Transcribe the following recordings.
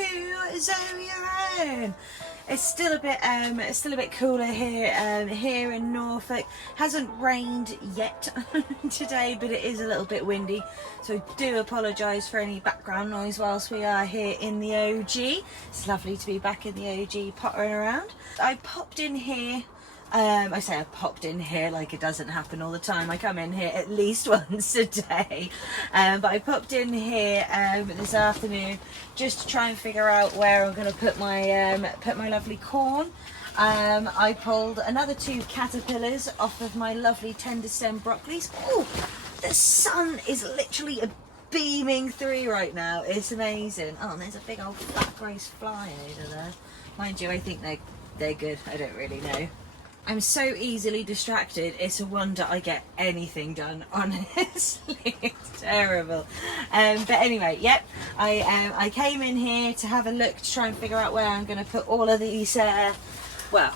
to Zoe Your Own. It's still a bit cooler here here in Norfolk. Hasn't rained yet today, but it is a little bit windy, so I do apologise for any background noise whilst we are here in the OG. It's lovely to be back in the OG pottering around. I popped in here. I say I popped in here like it doesn't happen all the time. I come in here at least once a day, but I popped in here this afternoon just to try and figure out where I'm going to put my lovely corn. I pulled another 2 caterpillars off of my lovely tender stem broccolis. Oh, the sun is literally beaming through right now. It's amazing. Oh, and there's a big old fat gross fly over there. Mind you, I think they're good. I don't really know. I'm so easily distracted, it's a wonder I get anything done, honestly. It's terrible. But anyway, yep, I came in here to have a look to try and figure out where I'm going to put all of these, well,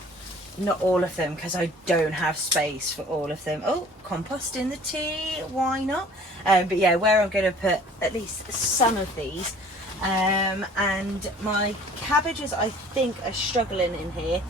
not all of them because I don't have space for all of them. Oh, compost in the tea, why not? But yeah, where I'm going to put at least some of these. And my cabbages, I think, are struggling in here.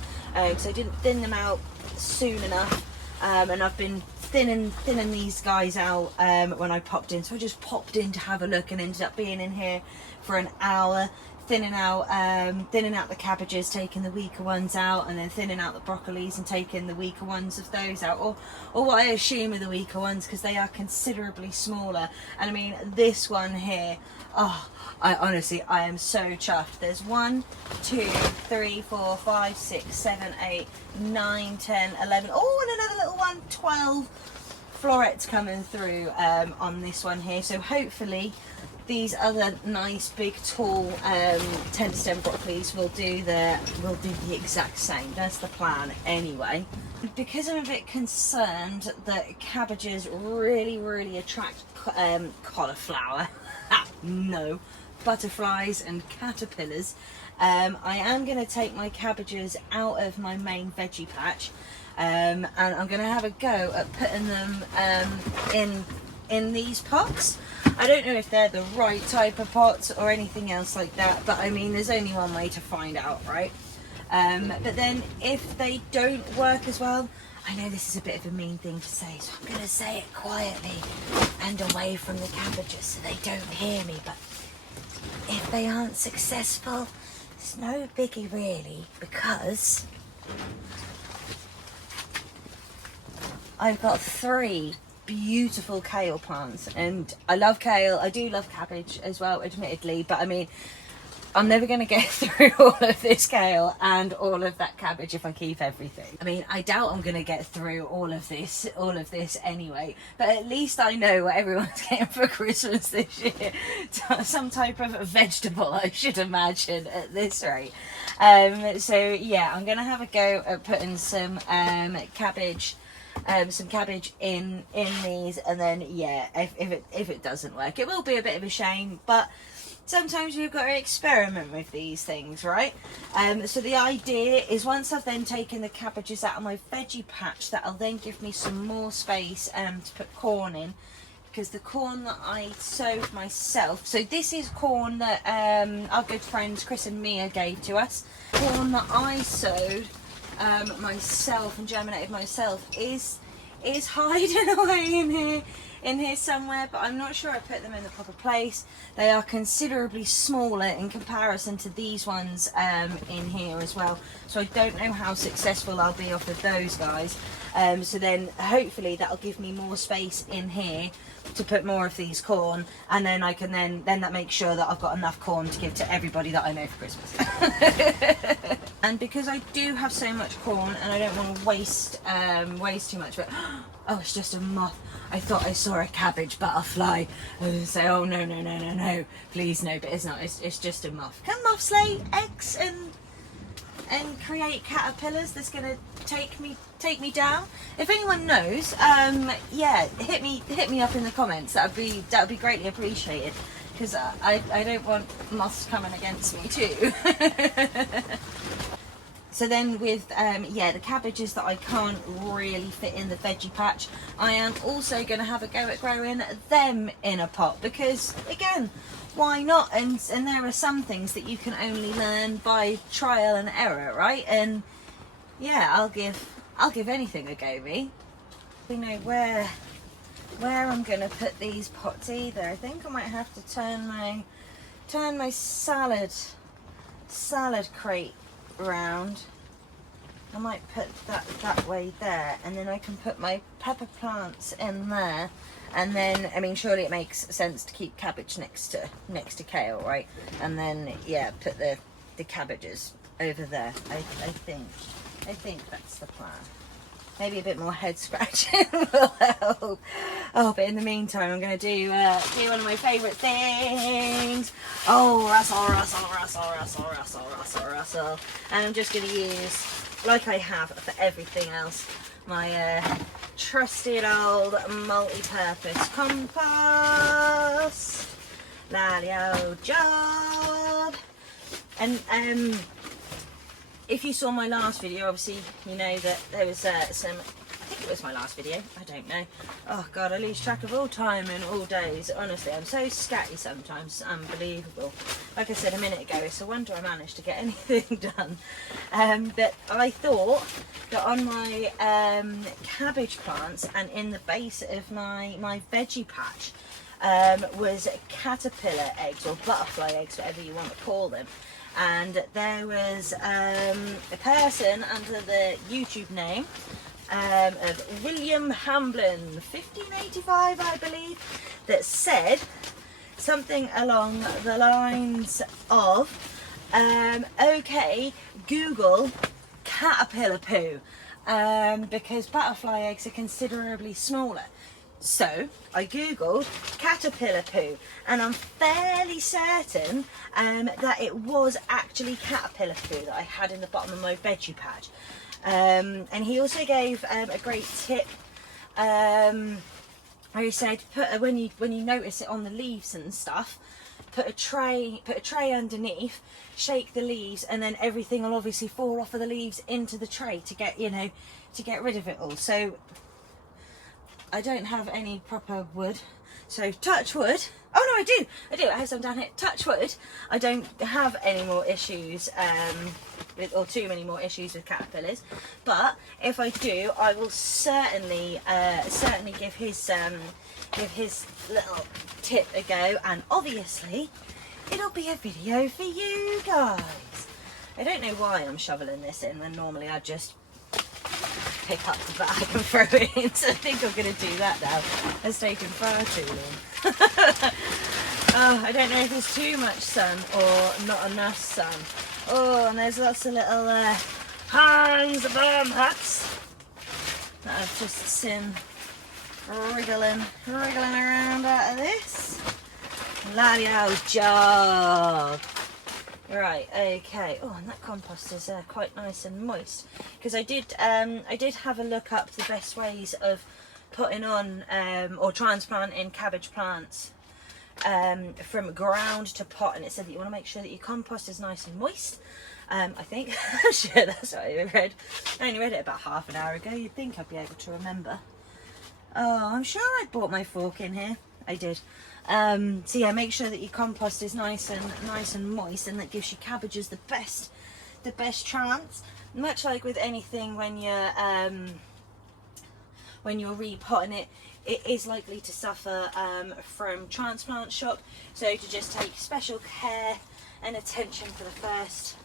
So I didn't thin them out soon enough, and I've been thinning these guys out when I popped in. So I just popped in to have a look and ended up being in here for an hour, thinning out the cabbages, taking the weaker ones out, and then thinning out the broccolis and taking the weaker ones of those out, or what I assume are the weaker ones, because they are considerably smaller. And I mean, this one here, oh, I am so chuffed. There's 1, 2, 3, 4, 5, 6, 7, 8, 9, 10, 11. Oh, and another little one, 12 florets coming through on this one here. So hopefully these other nice big tall tender stem broccolis will do the exact same. That's the plan anyway. Because I'm a bit concerned that cabbages really attract cauliflower. No, butterflies and caterpillars. I am going to take my cabbages out of my main veggie patch, and I'm going to have a go at putting them in these pots. I don't know if they're the right type of pots or anything else like that, but I mean, there's only one way to find out, right? But then if they don't work as well, I know this is a bit of a mean thing to say, so I'm going to say it quietly and away from the cabbages so they don't hear me, but if they aren't successful, it's no biggie really, because I've got 3 beautiful kale plants, and I love kale. I do love cabbage as well, admittedly, but I mean, I'm never going to get through all of this kale and all of that cabbage if I keep everything. I mean, I doubt I'm going to get through all of this anyway, but at least I know what everyone's getting for Christmas this year. Some type of vegetable, I should imagine, at this rate. So yeah, I'm going to have a go at putting some cabbage in these, and then yeah, if it doesn't work, it will be a bit of a shame, but sometimes you've got to experiment with these things, right? So the idea is, once I've then taken the cabbages out of my veggie patch, that'll then give me some more space to put corn in, because the corn that I sowed myself, so this is corn that our good friends Chris and Mia gave to us. Corn that I sowed myself and germinated myself is hiding away in here somewhere, but I'm not sure I put them in the proper place. They are considerably smaller in comparison to these ones in here as well, so I don't know how successful I'll be off of those guys. So then hopefully that'll give me more space in here to put more of these corn, and then I can then that makes sure that I've got enough corn to give to everybody that I know for Christmas. And because I do have so much corn and I don't want to waste too much, but oh, it's just a moth. I thought I saw a cabbage butterfly. I was say, oh no, please no, but it's not. It's just a moth. Can moths lay eggs and create caterpillars that's gonna take me down? If anyone knows, yeah, hit me up in the comments. That would be greatly appreciated, because I don't want moths coming against me too. So then with yeah, the cabbages that I can't really fit in the veggie patch, I am also going to have a go at growing them in a pot, because again, why not? And there are some things that you can only learn by trial and error, right? And yeah, I'll give anything a go, me. You know where I'm gonna put these pots either. I think I might have to turn my salad crate round. I might put that way there, and then I can put my pepper plants in there. And then, I mean, surely it makes sense to keep cabbage next to kale, right? And then, yeah, put the cabbages over there. I think that's the plan. Maybe a bit more head scratching will help. Oh, but in the meantime, I'm going to do one of my favourite things. Oh, rustle. And I'm just going to use, like I have for everything else, my trusted old multi-purpose compost. Lally old job. And if you saw my last video, obviously you know that there was some, I think it was my last video, I don't know. Oh god, I lose track of all time and all days. Honestly, I'm so scatty sometimes, it's unbelievable. Like I said a minute ago, it's a wonder I managed to get anything done. But I thought that on my cabbage plants and in the base of my veggie patch was caterpillar eggs, or butterfly eggs, whatever you want to call them. And there was a person under the YouTube name of William Hamblin, 1585 I believe, that said something along the lines of, okay, Google caterpillar poo, because butterfly eggs are considerably smaller. So I googled caterpillar poo, and I'm fairly certain that it was actually caterpillar poo that I had in the bottom of my veggie patch. And he also gave a great tip. He said, when you notice it on the leaves and stuff, put a tray underneath, shake the leaves, and then everything will obviously fall off of the leaves into the tray to get rid of it all. So I don't have any proper wood, so touch wood. Oh no, I do. I have some down here. Touch wood. I don't have any more issues or too many more issues with caterpillars. But if I do, I will certainly give his little tip a go, and obviously it'll be a video for you guys. I don't know why I'm shoveling this in when normally I just pick up the bag and throw it in, so I think I'm going to do that now. It's taken far too long. Oh, I don't know if there's too much sun or not enough sun. Oh, and there's lots of little Hans Worm huts that I've just seen wriggling around out of this. Bloody old job. Right, okay. Oh, and that compost is quite nice and moist, because I did have a look up the best ways of putting on or transplanting cabbage plants from ground to pot, and it said that you want to make sure that your compost is nice and moist. I think I'm sure that's what I read. I only read it about half an hour ago. You'd think I'd be able to remember. Oh, I'm sure I bought my fork in here. I did. So yeah, make sure that your compost is nice and moist, and that gives your cabbages the best chance. Much like with anything, when you're repotting it, it is likely to suffer from transplant shock. So to just take special care and attention for the first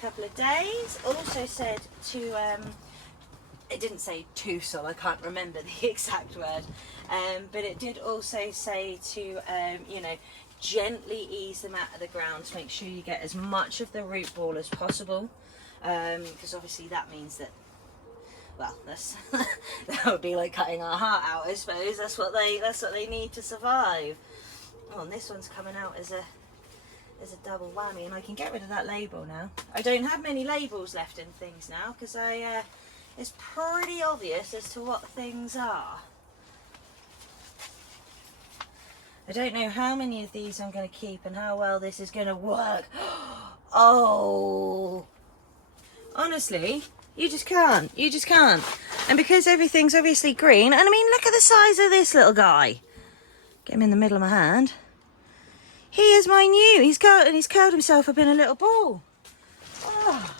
couple of days. Also said to it didn't say to, so I can't remember the exact word, but it did also say to gently ease them out of the ground to make sure you get as much of the root ball as possible, because obviously that means that, well, that would be like cutting our heart out, I suppose. That's what they need to survive. Oh, and this one's coming out as a double whammy, and I can get rid of that label now. I don't have many labels left in things now, because it's pretty obvious as to what things are. I don't know how many of these I'm going to keep and how well this is going to work. Oh, honestly, you just can't. And because everything's obviously green, and I mean, look at the size of this little guy. Get him in the middle of my hand. He is my new. He's curled himself up in a little ball. Oh.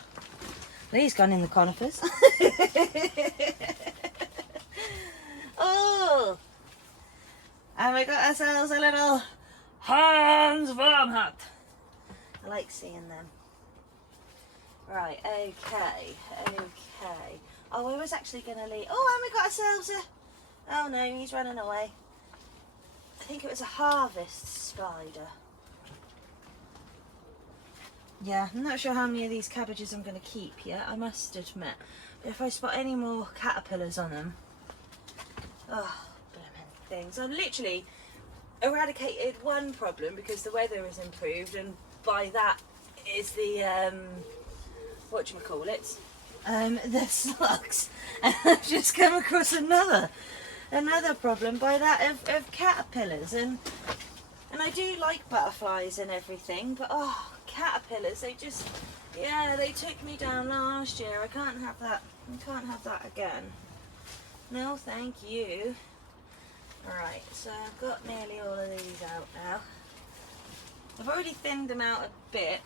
Well, he's gone in the conifers. Oh. And we got ourselves a little Hans Wormhut. I like seeing them. Right, okay. Oh, we was actually going to leave. Oh, and we got ourselves a... Oh no, he's running away. I think it was a harvest spider. Yeah, I'm not sure how many of these cabbages I'm going to keep yet, I must admit. But if I spot any more caterpillars on them... Oh, blooming things. I've literally eradicated one problem because the weather has improved, and by that is the... whatchamacallit? The slugs. And I've just come across another problem by that of caterpillars, and I do like butterflies and everything, but oh, caterpillars, they just, yeah, they took me down last year. I can't have that again. No, thank you. Alright, so I've got nearly all of these out now. I've already thinned them out a bit.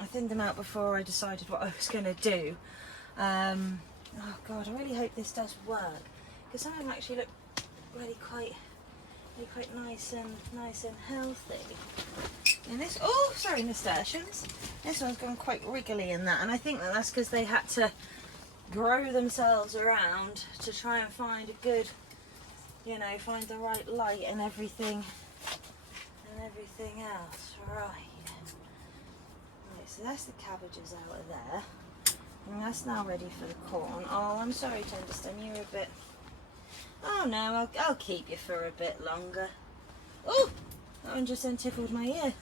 I thinned them out before I decided what I was going to do. Oh god, I really hope this does work, because some of them actually look really quite nice and healthy. And this, oh sorry nasturtiums, this one's gone quite wriggly in that, and I think that's because they had to grow themselves around to try and find a good, you know, find the right light and everything else. Right, so that's the cabbages out of there. And that's now ready for the corn. Oh, I'm sorry, Tenderston, you're a bit... Oh no, I'll keep you for a bit longer. Oh, that one just then tickled my ear.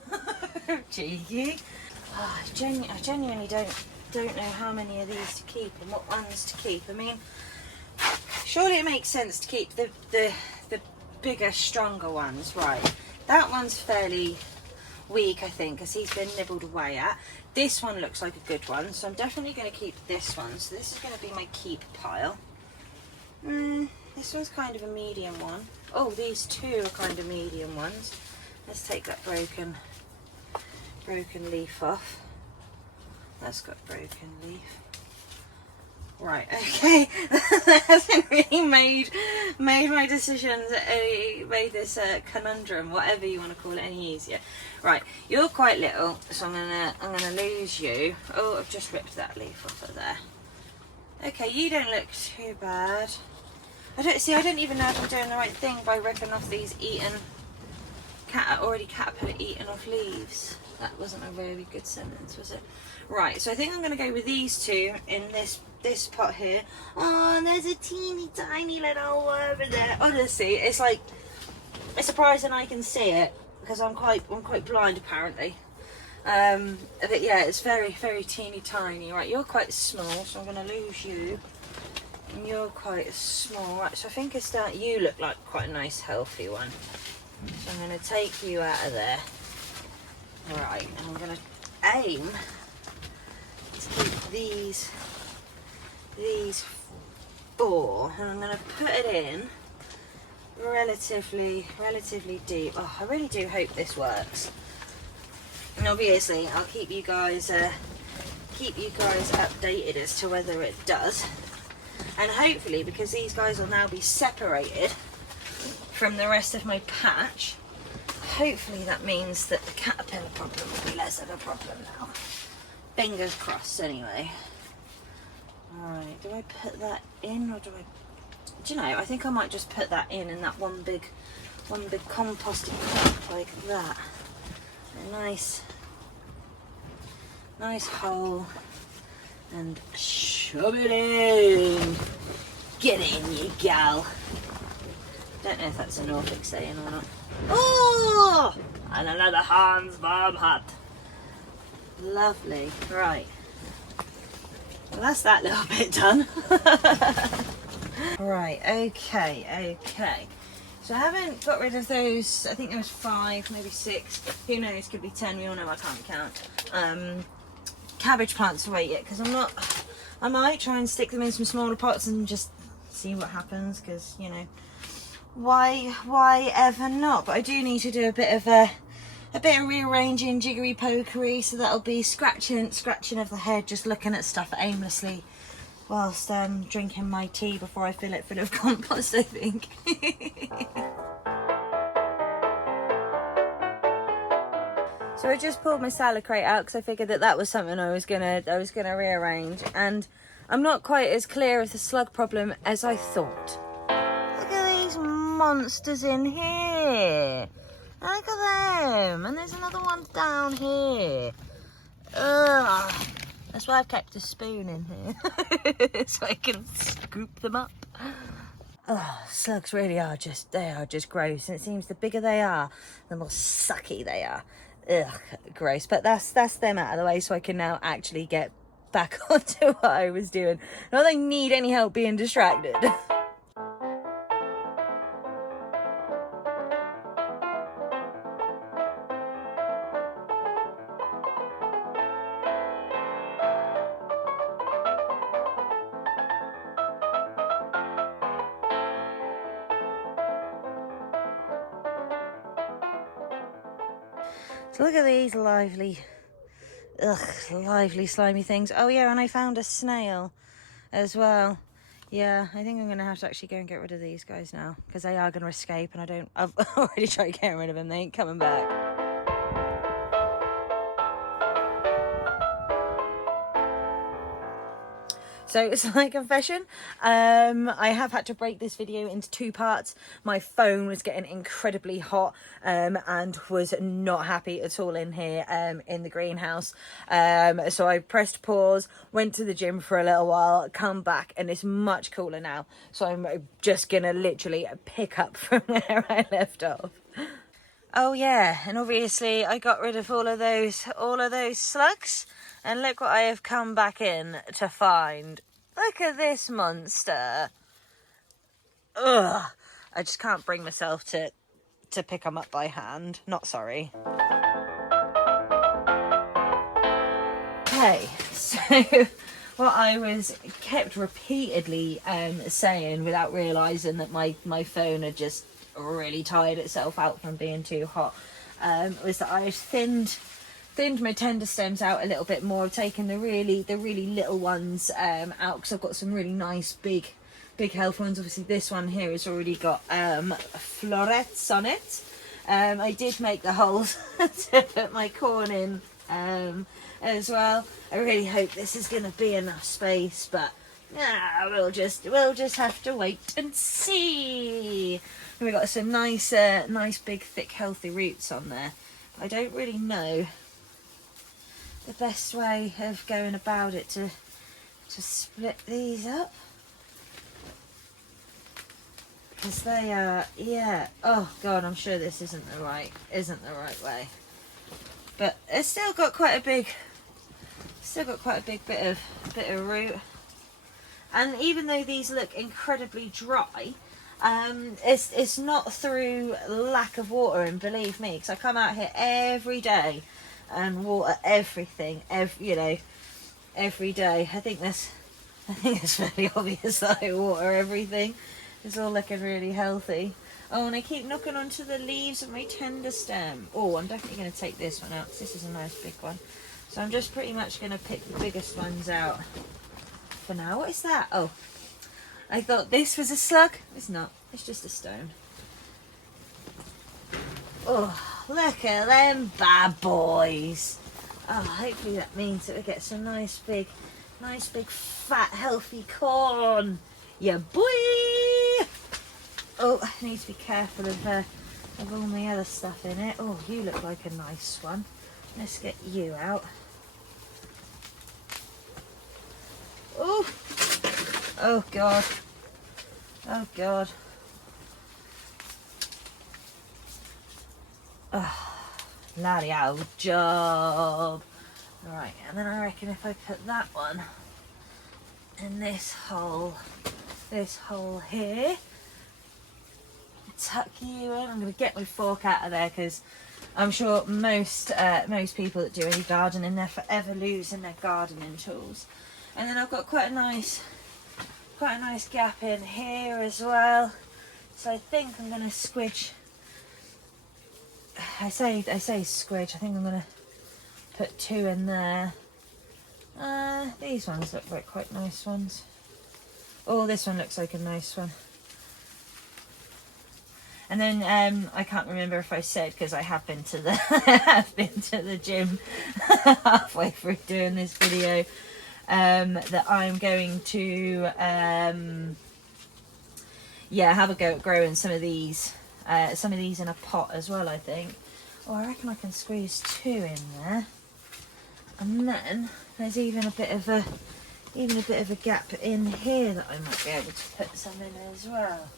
Cheeky. Oh, I genuinely don't know how many of these to keep and what ones to keep. I mean, surely it makes sense to keep the bigger, stronger ones, right? That one's fairly weak, I think, because he's been nibbled away at. This one looks like a good one, so I'm definitely going to keep this one. So this is going to be my keep pile. This one's kind of a medium one. Oh, these two are kind of medium ones. Let's take that broken leaf off. That's got broken leaf. Right, okay. That hasn't really made my decisions, made this conundrum, whatever you want to call it, any easier. Right, you're quite little, so I'm gonna lose you. Oh, I've just ripped that leaf off of there. Okay, you don't look too bad. I don't even know if I'm doing the right thing by ripping off these already caterpillar eaten off leaves. That wasn't a very good sentence, was it? Right, so I think I'm going to go with these two in this pot here. Oh, and there's a teeny tiny little over there. Honestly, it's like, it's surprising I can see it because I'm quite blind apparently. But yeah, it's very, very teeny tiny. Right, you're quite small, so I'm going to lose you. And you're quite small. Right, so I think it's that you look like quite a nice healthy one. So I'm going to take you out of there. Right, and I'm going to aim to keep these four, and I'm going to put it in relatively deep. Oh, I really do hope this works. And obviously, I'll keep you guys updated as to whether it does. And hopefully, because these guys will now be separated from the rest of my patch, hopefully that means that the caterpillar problem will be less of a problem now. Fingers crossed anyway. Alright, do I put that in, or do you know, I think I might just put that in that one big composting cup like that. A nice hole, and shove it in. Get in, you gal. Don't know if that's a Norfolk saying or not. Oh! And another Hans Wormhut. Lovely. Right. Well, that's that little bit done. Right, okay. So I haven't got rid of those, I think there was 5, maybe 6, who knows, could be 10, we all know I can't count. Cabbage plants away yet, because I might try and stick them in some smaller pots and just see what happens, because, you know, why ever not? But I do need to do a bit of a bit of rearranging, jiggery pokery, so that'll be scratching of the head, just looking at stuff aimlessly whilst drinking my tea before I fill it full of compost, I think. So I just pulled my salad crate out because I figured that was something I was gonna rearrange, and I'm not quite as clear of the slug problem as I thought. Look at these monsters in here. Look at them. And there's another one down here. Ugh. That's why I've kept a spoon in here. So I can scoop them up. Oh, slugs really are just gross. And it seems the bigger they are, the more sucky they are. Ugh, gross. But that's them out of the way, so I can now actually get back onto what I was doing. Not that I need any help being distracted. So look at these lively slimy things. Oh yeah, and I found a snail as well. Yeah, I think I'm gonna have to actually go and get rid of these guys now, because they are gonna escape, and I've already tried getting rid of them. They ain't coming back. So it's like confession. I have had to break this video into 2 parts. My phone was getting incredibly hot and was not happy at all in here in the greenhouse. So I pressed pause, went to the gym for a little while, come back, and it's much cooler now. So I'm just gonna literally pick up from where I left off. Oh yeah, and obviously I got rid of all of those slugs, and look what I have come back in to find. Look at this monster. Ugh, I just can't bring myself to pick them up by hand. Not sorry. Okay, so what I was kept repeatedly saying without realising that my phone had just really tired itself out from being too hot, was that I've thinned my tender stems out a little bit more. I've taken the really little ones out, because I've got some really nice big healthy ones. Obviously this one here has already got florets on it. I did make the holes to put my corn in as well. I really hope this is going to be enough space, but we'll just have to wait and see. And we've got some nice big thick healthy roots on there. I don't really know the best way of going about it to split these up, because they are, yeah, oh god, I'm sure this isn't the right way, but it's still got quite a big bit of root. And even though these look incredibly dry, it's not through lack of water, and believe me, because I come out here every day and water everything every day. I think it's very obvious that I water everything. It's all looking really healthy. Oh, and I keep knocking onto the leaves of my tender stem. Oh, I'm definitely going to take this one out, because this is a nice big one. So I'm just pretty much going to pick the biggest ones out for now. What is that? Oh, I thought this was a slug. It's not. It's just a stone. Oh, look at them bad boys. Oh, hopefully that means that we get some nice big fat healthy corn. Yeah, boy. Oh, I need to be careful of all my other stuff in it. Oh, you look like a nice one. Let's get you out. Oh, oh god. Oh god. Oh, bloody old job. Right, and then I reckon if I put that one in this hole here, tuck you in. I'm going to get my fork out of there, because I'm sure most people that do any gardening, they're forever losing their gardening tools. And then I've got quite a nice gap in here as well. So I think I'm going to squidge I say squidge. I think I'm gonna put 2 in there. These ones look like quite nice ones. Oh, this one looks like a nice one. And then I can't remember if I said, because I have been to the gym halfway through doing this video, that I'm going to have a go at growing some of these in a pot as well, I think. Oh, I reckon I can squeeze 2 in there. And then there's even a bit of a gap in here that I might be able to put some in as well.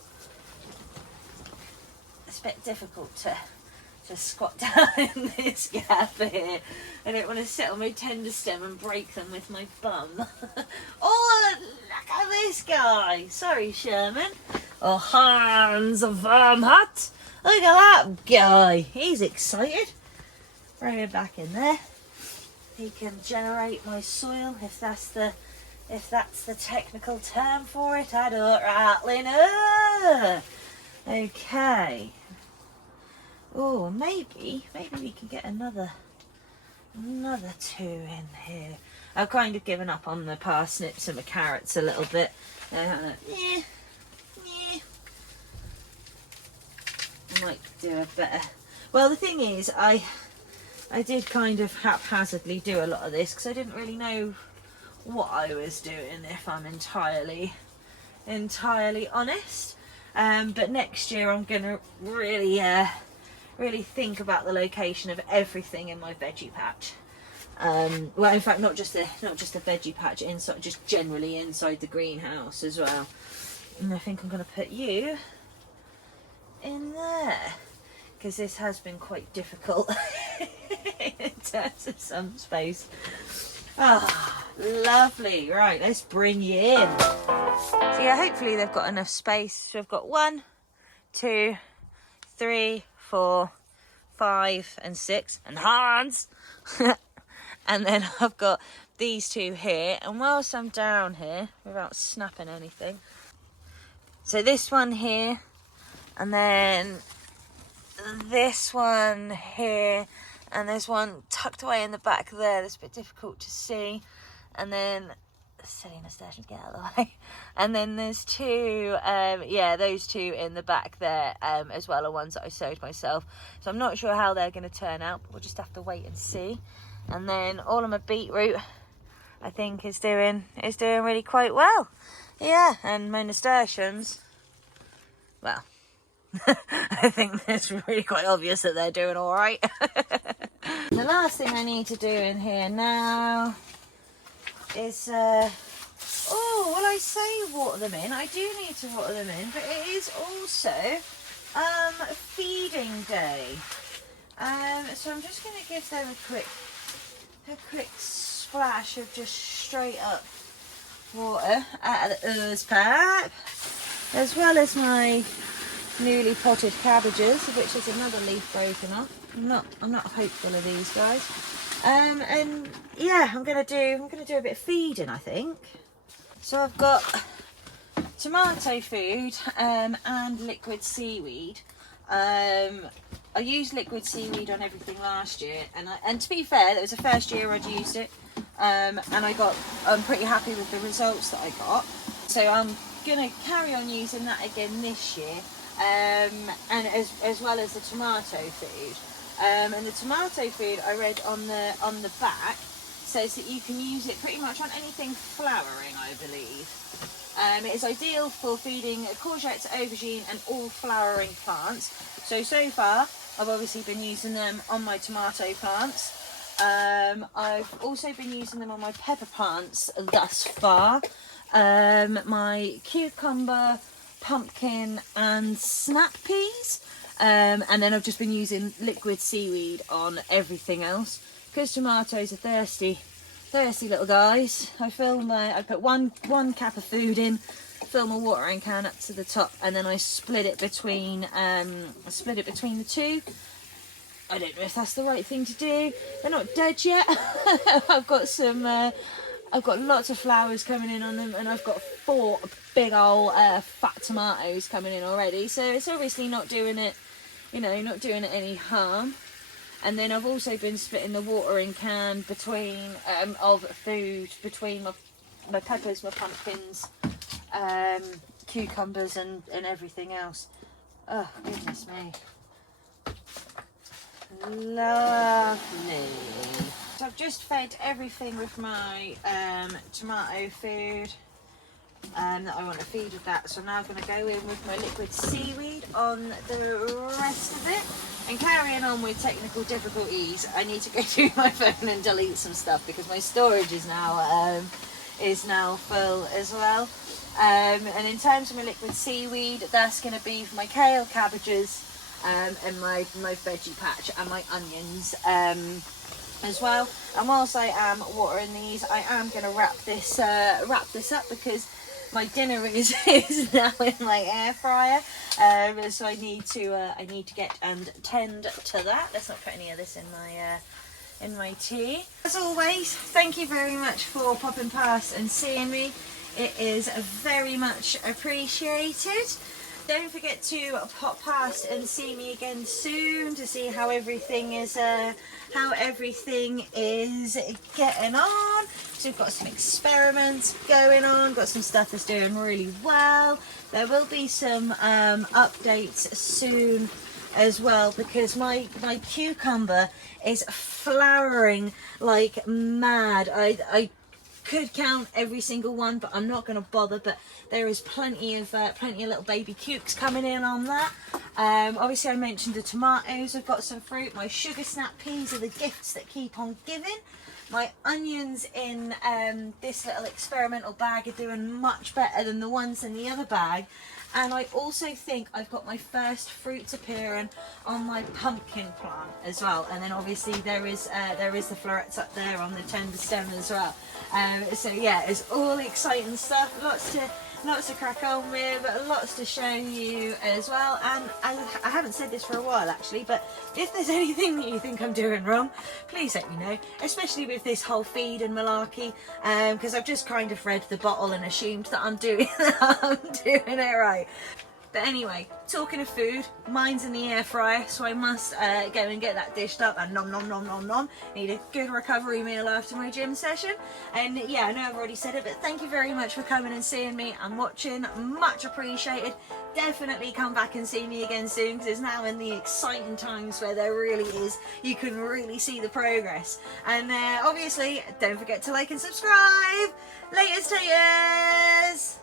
It's a bit difficult to squat down in this gap here. I don't want to sit on my tender stem and break them with my bum. Oh, look at this guy. Sorry, Sherman. Oh, Hans Vermhut. Look at that guy. He's excited. Throw him back in there. He can generate my soil, if that's the technical term for it. I don't rightly know. Okay. Oh, maybe we can get another 2 in here. I've kind of given up on the parsnips and the carrots a little bit. I might do a better. Well, the thing is, I did kind of haphazardly do a lot of this because I didn't really know what I was doing, if I'm entirely honest. But next year I'm gonna really think about the location of everything in my veggie patch. Well, in fact, not just the veggie patch, inside, just generally inside the greenhouse as well. And I think I'm going to put you in there, because this has been quite difficult in terms of some space. Ah, lovely. Right, let's bring you in. So yeah, hopefully they've got enough space. So I've got 1, 2, 3, 4, 5 and 6 and Hans. And then I've got these 2 here, and whilst I'm down here, without snapping anything, so this one here, and then this one here, and there's one tucked away in the back there that's a bit difficult to see, and then silly nasturtiums, get out of the way. And then there's 2, those 2 in the back there as well are ones that I sowed myself. So I'm not sure how they're going to turn out, but we'll just have to wait and see. And then all of my beetroot, I think, is doing really quite well. Yeah, and my nasturtiums, well, I think it's really quite obvious that they're doing all right. The last thing I need to do in here now is, I say water them in. I do need to water them in, but it is also feeding day. So I'm just going to give them a quick splash of just straight up water out of the hose pipe, as well as my newly potted cabbages, which is another leaf broken off. I'm not hopeful of these guys. And yeah, I'm gonna do a bit of feeding, I think. So I've got tomato food and liquid seaweed. I used liquid seaweed on everything last year, and to be fair, that was the first year I'd used it, and I'm pretty happy with the results that I got. So I'm gonna carry on using that again this year, and as well as the tomato food. And the tomato food, I read on the back, says that you can use it pretty much on anything flowering, I believe. It is ideal for feeding courgettes, aubergine and all flowering plants. So far, I've obviously been using them on my tomato plants. I've also been using them on my pepper plants thus far. My cucumber, pumpkin and snap peas. And then I've just been using liquid seaweed on everything else, because tomatoes are thirsty little guys. I put one cap of food in, fill my watering can up to the top, and then I split it between the 2. I don't know if that's the right thing to do. They're not dead yet. I've got lots of flowers coming in on them, and I've got 4 big old fat tomatoes coming in already. So it's obviously not doing it you know, not doing it any harm. And then I've also been splitting the watering can between of food between my peppers, my pumpkins, cucumbers and everything else. Oh goodness me, lovely. So I've just fed everything with my tomato food that I want to feed with that. So I'm now going to go in with my liquid seaweed on the rest of it. And carrying on with technical difficulties, I need to go through my phone and delete some stuff because my storage is now full as well. And in terms of my liquid seaweed, that's going to be for my kale, cabbages, and my veggie patch and my onions as well. And whilst I am watering these, I am going to wrap this up because my dinner is now in my air fryer, so I need to get and tend to that. Let's not put any of this in my tea. As always, thank you very much for popping past and seeing me. It is very much appreciated. Don't forget to pop past and see me again soon to see how everything is getting on. So we've got some experiments going on, got some stuff that's doing really well. There will be some updates soon as well because my cucumber is flowering like mad. I could count every single one, but I'm not going to bother. But there is plenty of little baby cukes coming in on that. Obviously, I mentioned the tomatoes. I've got some fruit. My sugar snap peas are the gifts that keep on giving. My onions in this little experimental bag are doing much better than the ones in the other bag. And I also think I've got my first fruits appearing on my pumpkin plant as well. And then obviously there is the florets up there on the tender stem as well. So yeah, it's all exciting stuff. Lots to crack on with, lots to show you as well. And I haven't said this for a while actually, but if there's anything that you think I'm doing wrong, please let me know, especially with this whole feed and malarkey, because I've just kind of read the bottle and assumed that I'm doing it right. But anyway, talking of food, mine's in the air fryer, so I must go and get that dished up and nom nom nom nom nom. Need a good recovery meal after my gym session. And yeah, I know I've already said it, but thank you very much for coming and seeing me and watching. Much appreciated. Definitely come back and see me again soon because it's now in the exciting times where there really is, you can really see the progress. And obviously, don't forget to like and subscribe. Laters, taters!